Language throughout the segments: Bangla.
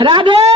রাধে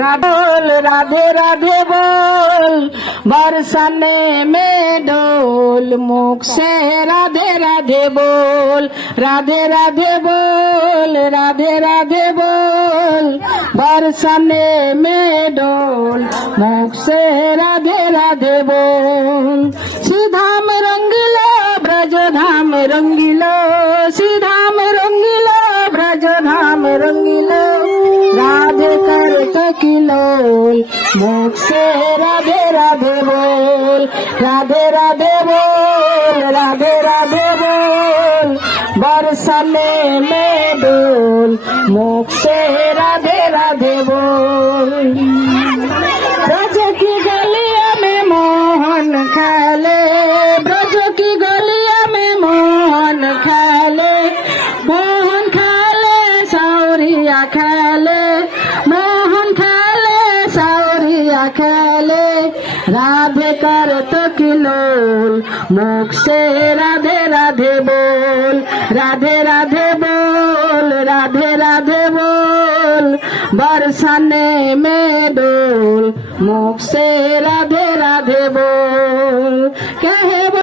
রাধল রাধে রাধে বল বরসানে মে ডোল মুখ সে রাধে রাধে বল রাধে রাধে বল রাধে রাধে বল বরসানে মে ডোল মুখ সে রাধে রাধে বল। শ্রীধাম রঙ্গিল ব্রজধাম রঙ্গিলো। মুখ সে রাধে রাধে বল, রাধে রাধে বল, রাধে রাধে বল বরসালে মে দোল মুখ সে রাধে রাধে বল। মিলন মুখ সে রাধে রাধে বল, রাধে রাধে বল, রাধে রাধে বল, বরসানে মে ডোল, মুখ সে রাধে রাধে বল, কে